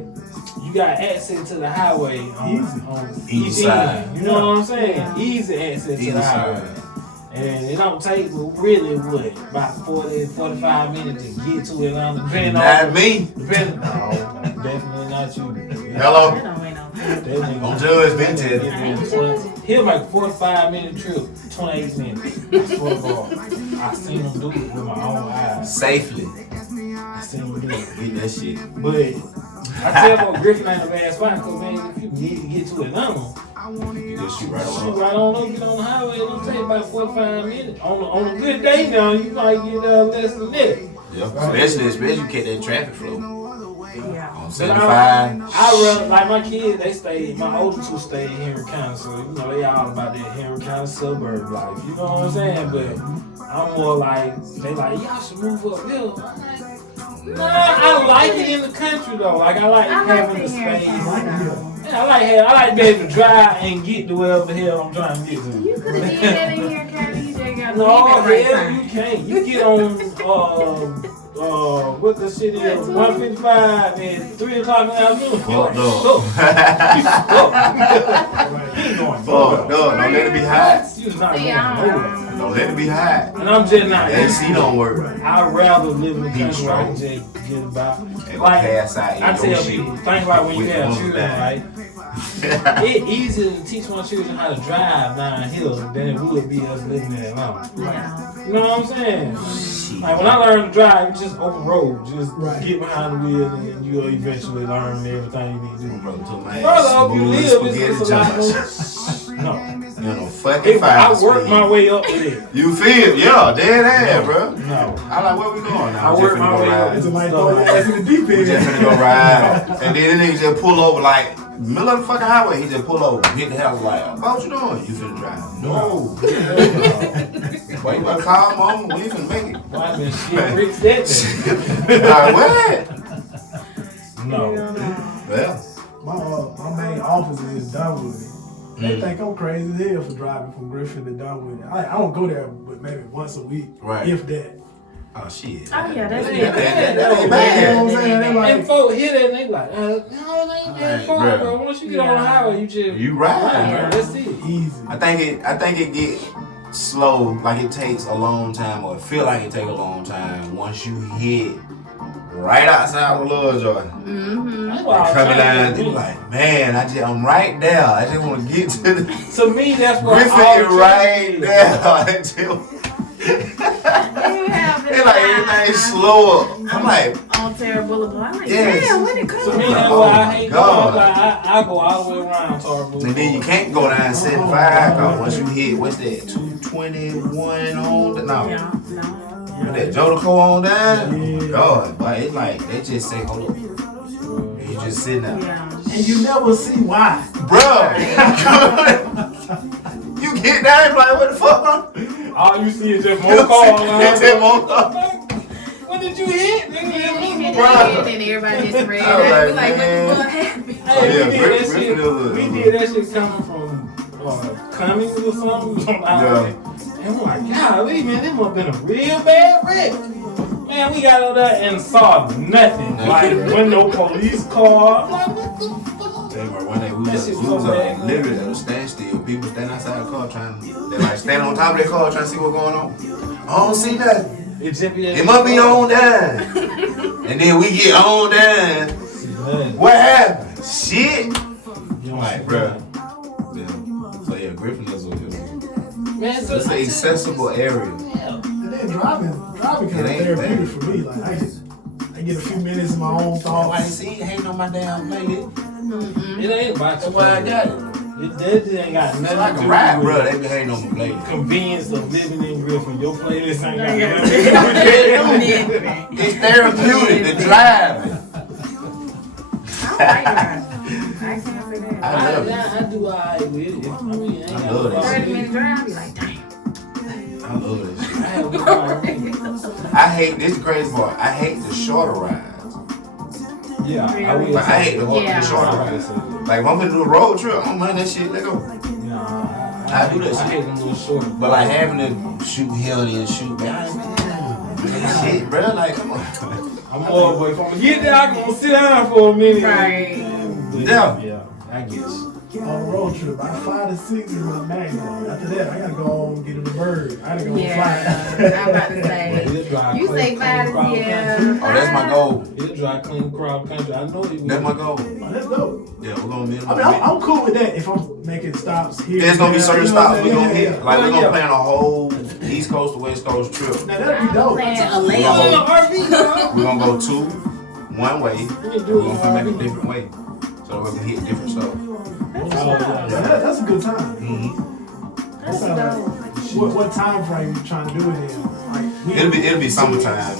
you got access to the highway on Each each side. end. You know what I'm saying? Easy access to Either the highway. side. And it don't take really about 40, 45 minutes to get to Atlanta. Depending Not on me. no, definitely not you. Hello. That don't wait no time. Definitely Don't not. judge me, Ted. He'll make a 45-minute trip, 28 minutes. I swear to God. I seen him do it with my own eyes. Safely. I seen him do it. Get that shit. But I tell you, Griffin ain't a bad spot because, man, if you need to get to Atlanta, You just shoot right shoot on. right on up, get on the highway, it don't take about 45 minutes. On a good day now, you might get less than that. Yeah. Especially you catch that traffic flow. Yeah. On But 75. I rather, like my kids, they stay, my older two stay in Henry County, so, you know, they all about that Henry County suburb life, you know what I'm saying? But I'm more like, they like, y'all should move up here. I'm like, nah, I like it in the country though. Like I like I like having the the Henry space. County. Yeah, I like to be able to drive and get to wherever the hell I'm trying to get to. You could have did that in your county. You just got to No, leave at the right hell, time. you can't. You get on what the shit is, 155 and 3 o'clock in the afternoon. Fucked Look, up. you ain't going Fuck nowhere. up. Don't let it be hot. You're not See, going nowhere. Don't let it be hot. And I'm just not. AC don't work. I'd rather live in the Heat country where I can stroke. just get about. And Like, pass out in I your tell shit. people, think about when you With have one children, bag. right? It's easier to teach my children how to drive down hill than it would be us living in Atlanta. Yeah. You know what I'm saying? Like when I learned to drive, you just open road, just Right. get behind the wheel, and you'll eventually learn everything you need to do. Bro, took my Further up you smooth live, it's a spaghetti lot jumpers. more. No, You know, fucking I fire worked my speed. way up to it. You feel? Yeah, dead ass, bro. No, I like, where we going now? I We work just my finna way go up. ride. It's like throw your ass in the deep We end. just finna go ride. And then the nigga just pull over like middle of the fucking highway. He just pull over, hit the house like, what you doing? You finna drive? No. Why you gotta call mama? We ain't finna make it. Well, I been shit rich that day. Like, what? No. Well, My main office is Dunwoody. They think I'm crazy as hell for driving from Griffin to Dunwoody. I don't go there but maybe once a week, Right. if that. oh shit. Oh, yeah, that's That it. That ain't You bad. know what I'm saying? They like, And folks hear that and they like, no, it ain't that Alright, far, bro. bro. Once you get on the highway, you just You ride, bro. bro. That's it. easy. I think it get slow, like it takes a long time, or it feel like it take a long time once you hit right outside of Lord Jordan. Mm-hmm. That's why I was Coming trying down, to you do. like, man, I'm right there. I just want to get to the To me, that's what Griffin all is right traffic is. there. You have It's like everything slow up. I'm like, on Terra Boulevard. I'm like, Yes. damn, when it To comes me, from? that's Oh, why I hate God. going. Like, I go all the way around Tarboulevard. and then you can't go down 75 cause once you hit, what's that, 221 on the, no. Yeah, no. That Jodico on down? Yeah. God, but it's like, they just say, hold up. And you just sitting there. Yeah. And you never see why. Bro, you get down, like, what the fuck? All you see is just more cars. It's just more cars. What did you hit? Nigga? Bruh. And everybody just ran I was out. like, Like, what man. the fuck happened? Hey, Yeah, we did Griffin that shit. is a- We did that shit coming from Cummings or something. Yeah. And we're like, golly, man, this must have been a real bad wreck. Man, we got out there and saw nothing. Like, when no police car. I'm like, what the fuck? They were when they we That was, shit we was was so bad. literally at a standstill. People standing outside the car trying to, they like stand on top of their car trying to see what's going on. I don't see nothing. It It must be on down. And then we get on down. What happened? Shit. I'm like, bruh. Yeah. So yeah, Griffin is a Man, so it's an accessible area. Yeah. The Man, driving kind of therapeutic for me. Like I get a few minutes of my own thoughts. I see you hating on my damn lady. It ain't about That's why I got it. That ain't got nothing I to can do ride, with bro. They be hating on my lady. convenience of living in Griffin. Your playlist ain't got nothing to do with that. It's therapeutic to drive. I can't say that. I love it. I do alright with it. I mean, I ain't I love got it. 30-minute drive, I be like, damn. I love this shit. I have a good car. I hate this crazy part. I hate the shorter rides. Yeah, I will. Like, I hate the shorter rides. Like if I'm gonna do a road trip, I'm gonna run that shit. Let go. Nah, I do that I shit. hate them little short. But like having to shoot Hildy and shoot back. Shit, bro. Like come on. I'm more boy. If I'm gonna get there, I'm gonna sit down for a minute. Right. Yeah, I guess. On a road trip, about 5 to 6 is my maximum. After that, I gotta go home and get in the bird. I gotta go fly. I'm about to say. You say 5 to Oh, that's my goal. He'll drive clean crowd country. I know he will. That's my goal. Oh, that's dope. Yeah, we're gonna be. I mean, I'm cool with that if I'm making stops here. There's gonna be certain stops we're gonna hit. Like we're gonna Yeah. plan a whole East Coast to West Coast trip. Now that'd be dope. Playing a We're layover. gonna go two, one way. We're gonna come back a different way, so we can hit different stuff. That's a good time. Mm-hmm. That's dope. What time frame you trying to do it in? Like, It'll be summertime.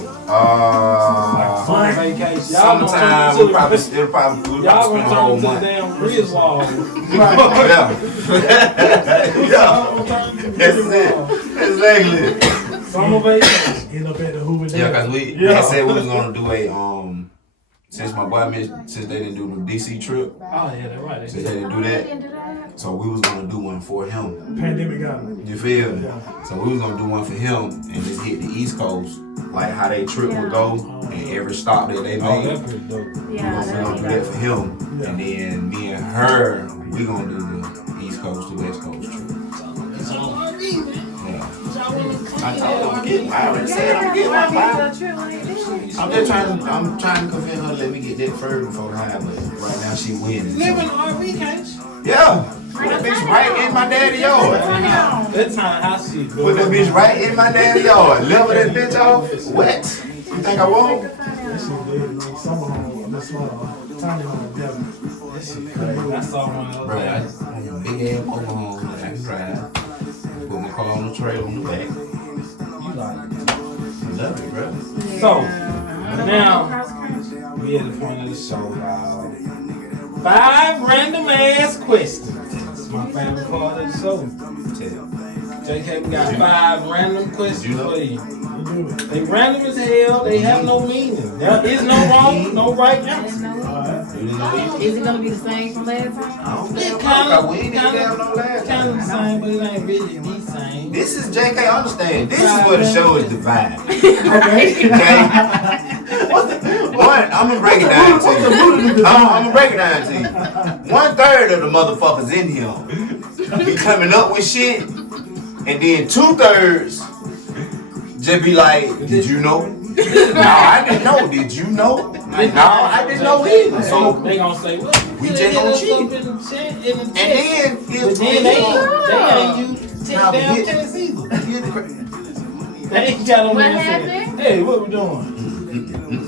Summer vacation. Summertime. We'll probably spend Y'all the whole gonna turn to the month. damn bridge wall. Yeah. That's it. Exactly. Summer vacation. End up at the Hoover Dam. Yeah, cause we said we was gonna do a since my boy mentioned since they didn't do the D.C. trip, Oh yeah, that's right. since they didn't do that, so we was gonna do one for him. Pandemic got me. You feel me? Yeah. So we was gonna do one for him and just hit the East Coast, like how they trip would go, and every stop that they Oh, made, that's pretty dope. we gonna do that for him, and then me and her, we gonna do the East Coast to West Coast trip. Yeah. I told her I already said I'm getting my vibe. I'm trying to convince her to let me get that further before the high, but right now she winning. Live in the RV, can't you? Yeah. Put that bitch right in my daddy yard. That time house shit. Put that bitch right in my daddy yard. Level that bitch off. Wet. You think I won't? That shit did. Like, summer home, this one, tiny home, Devin. That shit crazy. I saw one the other Bro, I day. just want a big ass mobile home that I can drive. Put my car on the trailer on the back. You like it. I love it, bro. So, now, we at the point of the show, y'all. 5 random ass questions. It's my favorite part of the show. JK, we got 5 random questions for you. They random as hell. They have no meaning. There is no wrong, no right answer. Is it gonna be the same from last time? I don't It's think kind of we ain't even down no last kind of the time. same, but it ain't really the same. This is JK, understand. This is where the show is divided. Okay. One, I'm gonna break it down to you. I'm gonna break it down to you. 1/3 of the motherfuckers in here be coming up with shit, and then 2/3 just be like, "Did you know?" No, I didn't know. Did you know? No, I didn't know either. So they gonna say, "Well, we just gonna cheat." And then but then they ain't used Nah, but damn here- tennis either. here's the cra- They ain't got on What there saying, happened? "Hey, what we doing?"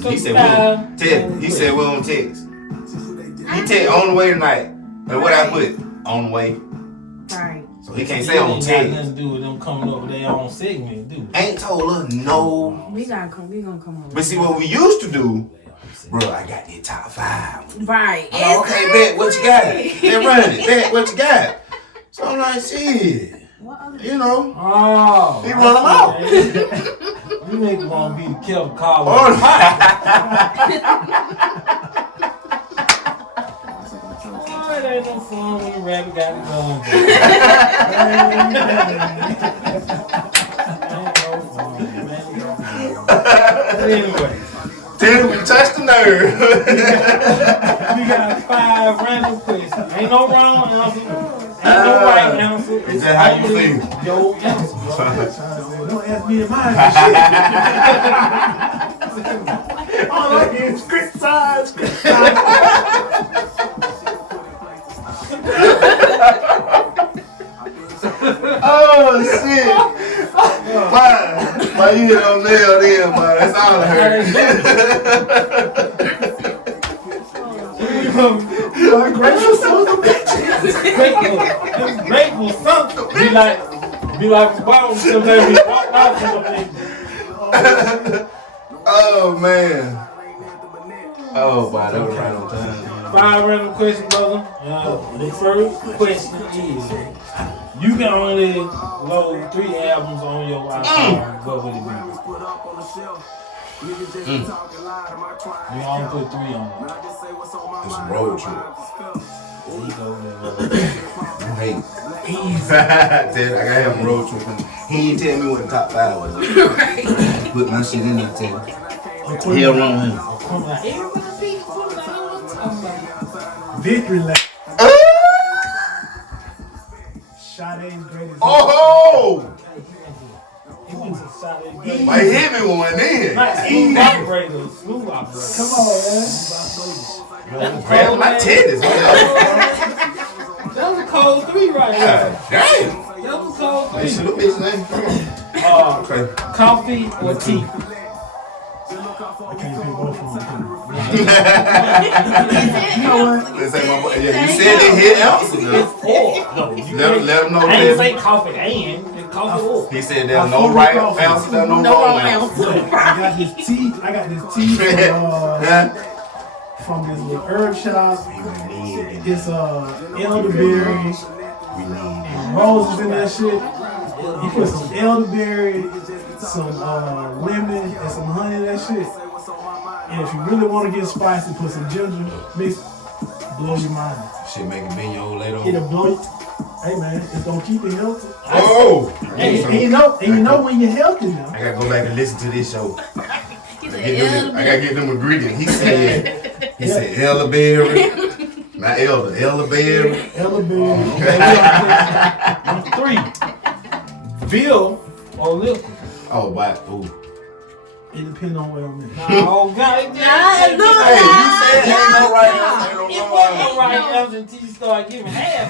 He said, he said we're on text. He text on the way tonight. But what I put on the way, Right. so he can't say on Ain't got text. nothing to do with them coming up with their own segment, do it. Ain't told her no. We gonna come on. But see what we used to do, bro. I got the top 5. Right. I'm like, okay, bet what you got? They're running. Bet what you got? So I'm like, shit. You know, Oh, he run them out. You niggas wanna be the Kelvin Collins. Oh, Oh, it ain't no fun when the rabbit got the gun. Ain't no fun, man. But anyway, Then we touched the nerve. we got 5 random questions. Ain't no wrong answer. Ain't no right answer. Is that how you only feel? your answer. Don't ask me to mind shit. All I get is criticize. Oh shit! Why you hit on nail there, man. That's all I heard. I'm grateful son of a bitch. Grateful something. Be like bottom sometimes we walk out from the Oh man. Oh, boy, that was right on time. 5 random questions, brother. The first question is, you can only load 3 albums on your iPhone. What would it be? You only put 3 on it. It's a road trip. There you go, Hey, I gotta have a road trip. He ain't tell me what the top 5 was. Put my shit in there, tell me. Hell wrong with him. Victory lap. Sade's greatest. Oh! I hit me with one in. Smooth operator. Come on, man. Grab my titties. That was a cold 3 right there. Damn. That was a cold 3. Listen to bitch name. Okay. Coffee or tea? I can't pick both of them. You know what? Let's say my boy. Yeah, you said they hit answer. It's 4. No, you Let them know I ain't that. say coffee and coffee or. He said there's no right answer, there's no wrong answer. I got this tea from this little herb shop. It's elderberry and roses in that shit. You put some elderberry, some lemon, and some honey in that shit. And if you really want to get spicy, put some ginger, mix, blow your mind. Shit make it bend your old lady over. It'll blow you. Hey man, it's gonna keep it healthy. Oh! And you know when you're healthy now. I gotta go back and listen to this show. I gotta get them ingredients. He said elderberry. Not elder, elderberry. Elderberry. Number 3. Bill or liquor? Oh, but ooh. It depends on what I'm in. Oh, God. Hey, you said ain't no right answer, ain't no wrong answer. Right answer until you start giving half.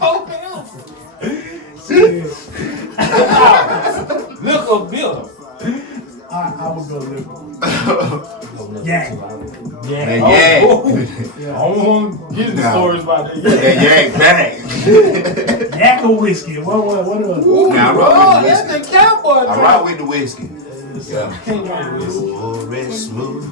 Open answer. Liquor or bill? I would go liquor. Yak. Yeah. I don't want to get the stories about that. Yak bang. Yak or whiskey? What else? Now, I rock with That's the the whiskey. cowboy I drink. rock with the whiskey. Yeah. Can't drink whiskey. Red smooth.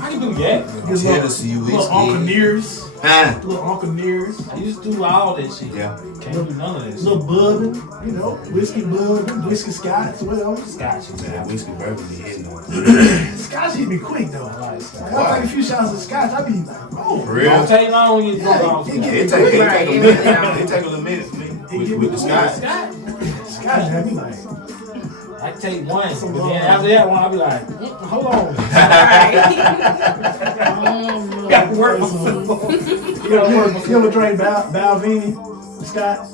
I can do that. Tennessee Little Uncle whiskey. Nears. Huh? Little Uncle Nears. I used to do all that shit. Yeah. Can't do none of that shit. Little bourbon. You know, whiskey bourbon, whiskey scotch, whatever. Scotch. Man, whiskey bourbon be hitting on. Scotch hit me quick though. Like, I take a few shots of scotch, I be like, oh. For real? Don't take long when you drunk all It take a little minute for me with the scotch. Scotch had me like, I take one, but then after that one, I'll be like, hold on. Got to work myself. you ever drink Balvenie scotch?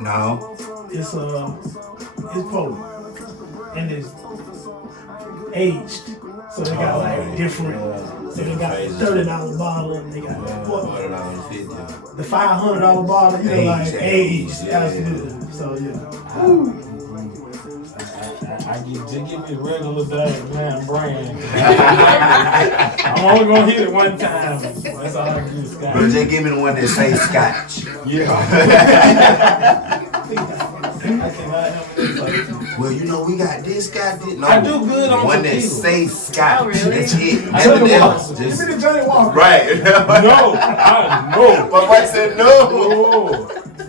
No. It's potent and it's aged, so they got like different. So they got $30 bottle and they got the $500 bottle. You know, like aged. Absolutely. So yeah. Just give me regular damn brand. I'm only gonna hit it one time. That's all I can do, Scotch. But just give me the one that say scotch. Yeah. Well, you know, we got this guy. No, I do good on one that tequila. say scotch. Oh, really? That's it. I don't Nothing know. else. Give me Just the Johnny Walker. right. No, I know. My wife said no. Oh,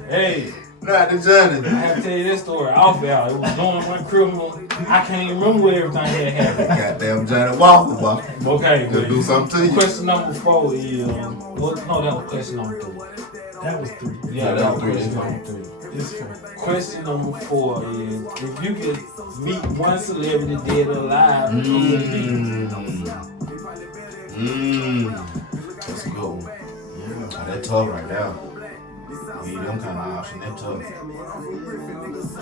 hey. Not the Johnny. I have to tell you this story off out. It was doing one criminal. I can't even remember where everything had happened. Goddamn Johnny Walker, boy. Okay, Gonna do something to you. question number 4 is what? No, that was question number 3. That was 3. Yeah, that was question That's number 3. It's 4. Question number 4 is if you could meet one celebrity dead or alive, who would it be? That's a good one. Yeah. Oh, that tough right now. Yeah, them kind of option, that tough. It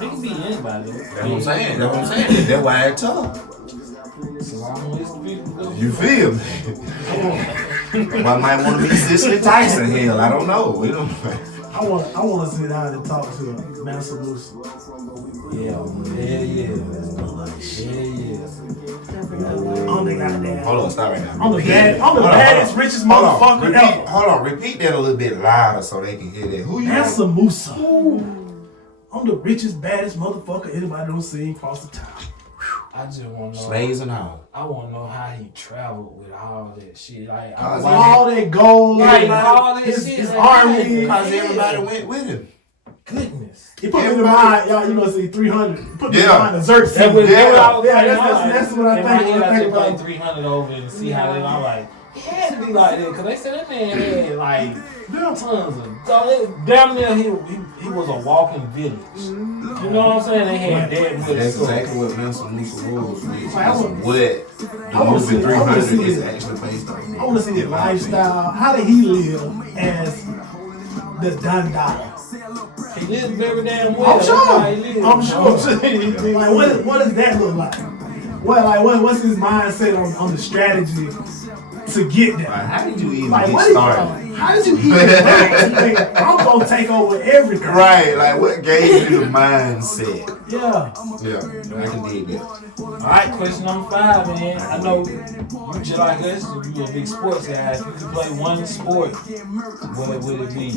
can be anybody. That's what I'm saying. That's why it's tough. So long as the people. You feel me? I might want to be Cicely Tyson. Hell, I don't know. We don't. I I want to sit down and talk to Master Lucy. Yeah. I'm the goddamn. Hold on, stop right now. I'm the baddest, richest motherfucker ever. Hold on, repeat that a little bit louder so they can hear that. Who you Master Musa. I'm the richest, baddest motherfucker anybody don't see across the town. I just want to know. Slaves and all. I want to know how he traveled with all that shit. Like, all that gold, like all that his shit. His army. Because everybody went with him. Goodness. He put me in mind, y'all, you know, see 300. He put me in mind of Xerxes. That's That's what I think. I just played 300 over and see how they. I'm like, it had to be like that because they said that man had like tons of. Down there, he was a walking village. You know what I'm saying? They had that with That's exactly what Master Musa was. What I want to see 300 is it. actually based on. I want to see his lifestyle. How did he live as the Don Dollar? He lived very damn well. I'm sure. Like, what does that look like? What's his mindset on the strategy to get there? How did you even get started? How did you even think I'm gonna take over everything? Right, like what gave you the mindset? Yeah, I can dig that. Alright, question number 5, man. I know you just like us, you a big sports guy. If you could play one sport, what would it be? I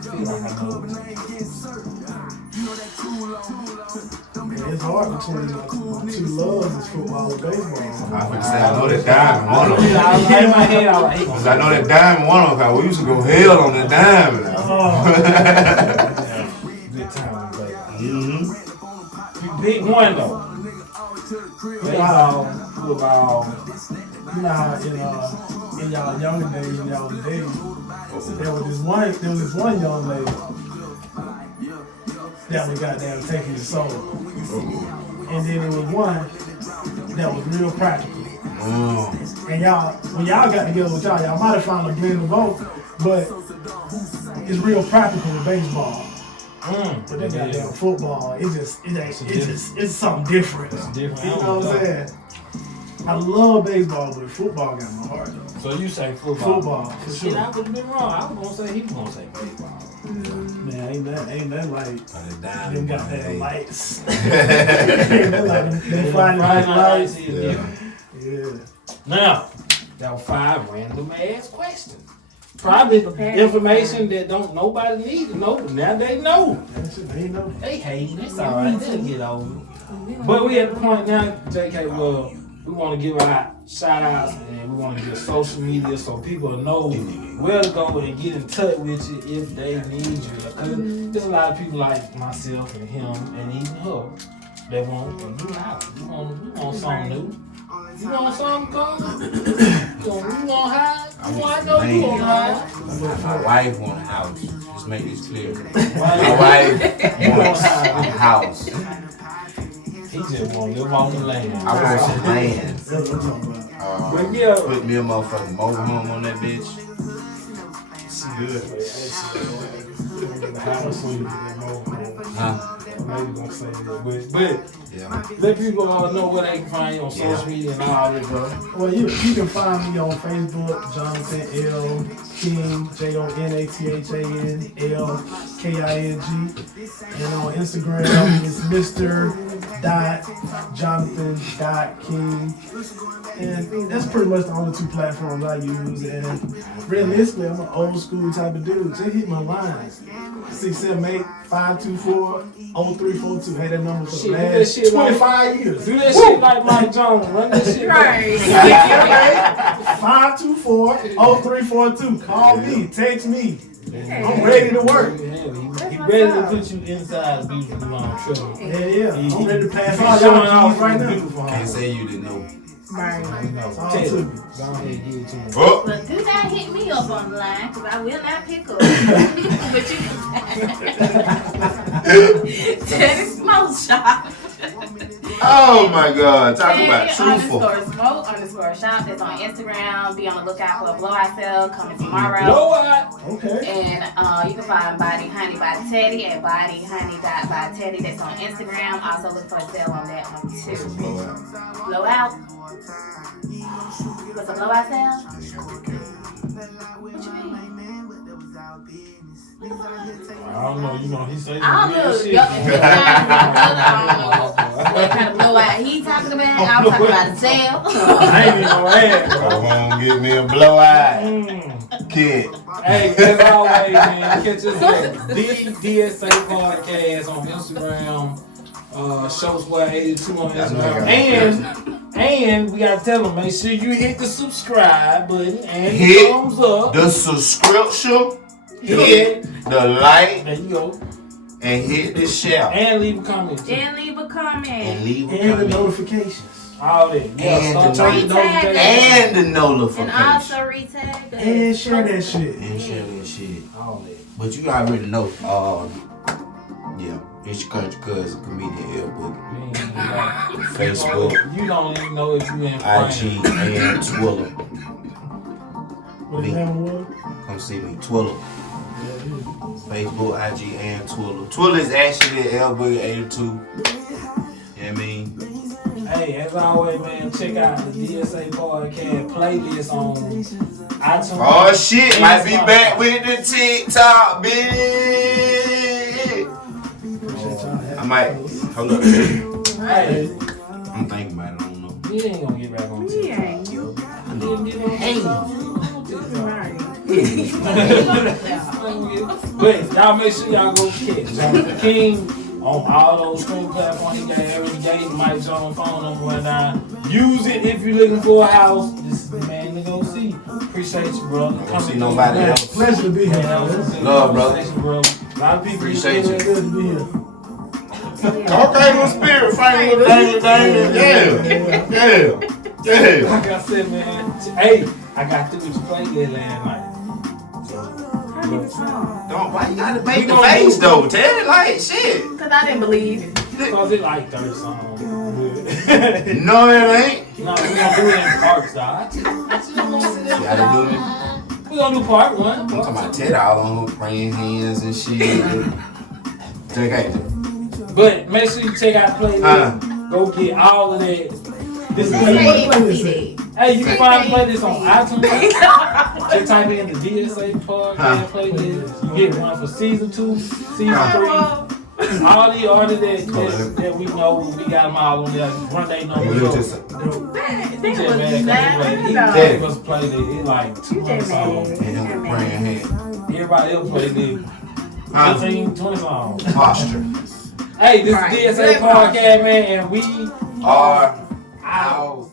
feel like I know. it's hard between my two loves is football and baseball. I know that Diamond one of them. In my head, I was Because I know that Diamond one of them, because we used to go hell on that Diamond. Good time, baby. Big one though. Baseball, football. You know how in y'all younger days, there was this one young lady that was goddamn taking your soul. And then there was one that was real practical. And y'all, when y'all got together with y'all might have found a blend of both, but it's real practical with baseball. But that goddamn football, it's something different. It's different. You know what I'm saying? I love baseball, but football got my heart though. So you say football? Football, for sure. Shit, I would have been wrong. I was gonna say he was gonna say baseball. Man, ain't that like them got that lights. Ain't that like them Friday night lights. Yeah. Now, that was 5 random ass questions. Probably information that don't nobody need to know, but now they know. They hating. It's alright. They'll get over it. But we at the point now, JK, well, we want to give out shout outs and we want to give social media so people know where to go and get in touch with you if they need you. Because there's a lot of people like myself and him and even her that want you out. You want something new. You want something coming? You want hide? I know you want hide. My wife wants a house. Just make this clear. My wife wants a house. He just want to live on the land. I want some land. But yeah, put me a motherfucking mobile home on that bitch. She good. Maybe gonna say that, but let people know where they can find you on social media and all that, bro. Well, you can find me on Facebook, Jonathan L. King, JONATHAN LKING, and on Instagram it's Mr.Jonathan.King, and that's pretty much the only 2 platforms I use. And realistically, I'm an old school type of dude. Just hit my line. 678-524-0342. Had that number for the last 25 years. Do that shit like Mike Jones. Run that shit right. 524-0342. Call me. Text me. I'm ready to work. He ready to put you inside the beautiful long trouble. Yeah. I'm ready to pass all y'all keys right now. Can't say you didn't know. Right. Tell me. Go ahead, give it to me. But do not hit me up on the line because I will not pick up. But you can Teddy Smoke Shop. Oh my God! Talk about truthful. _smoke_shop. That's on Instagram. Be on the lookout for a blowout sale coming tomorrow. Blowout. Okay. And you can find Body Honey by Teddy at bodyhoney.by Teddy. That's on Instagram. Also look for a sale on that one too. Blowout. What's a blowout sale? What you mean? don't know. You know, he say I don't know. shit. Yo, if it's what kind of blowout he talking about? I'm talking about the tail. I ain't even gonna ask, Go bro. home, get me a blowout. Kid. Hey, as always, man, catch us at D.S.A. podcast on Instagram. Show Squad 82 on Instagram. And we gotta tell them, make sure you hit the subscribe button and Hit thumbs up. the subscription. Hit the like. There you go. And hit the share. And leave a comment. And leave a comment. And leave a And the comment. notifications. All that. Yeah, And start the turning notifications. And the And notification. also retag us. And share that shit. And share that shit. All that. But you already know. Yeah. It's your country cousin, comedian L Boogie. Facebook, You don't even know if you in IG, frame. and Twiller. What the name was? Come see me. Twiller. Facebook, IG, and Twiller. Twiller is actually L Boogie 82. You know what I mean? Hey, as always, man, check out the D.S.A. podcast playlist on iTunes. Oh shit, might be back with the TikTok, bitch. I might. Hold up. Hey, I'm thinking about it. I don't know. you ain't gonna get back on TikTok. Yeah. But y'all make sure y'all go catch Jonathan King on all those streaming platforms. He got every day. Mics on, phone number right now. Use it if you're looking for a house. This is the man to go see. Appreciate you, bro. Don't see nobody else. Pleasure to be here, bro. Love, bro. Appreciate you, bro. A lot of people Appreciate you. Good to be here. Okay, no spirit, Frank, yeah. Like I said, man. Hey, I got through with your playlist last night. Don't, why you gotta make the face though? Tell it like shit. Because I didn't believe it. Because it like 30 songs. No, it ain't. No, we're gonna do it in parts, dog. See how they do it? We're gonna do part one. I'm talking about Ted all on her praying hands and shit. Check out. But make sure you check out the playlist. Go get all of that. This is hey, you can find the playlist on iTunes. Just type in the D.S.A. podcast playlist. You get one for season 2, season 3. All the artists that we know, we got them all on there. Run they number. He gave us a playlist. It's like 200 songs. And them praying hands. Everybody else played it. 15, 20 songs. Posture. Hey, this is D.S.A. podcast, man, and we are out.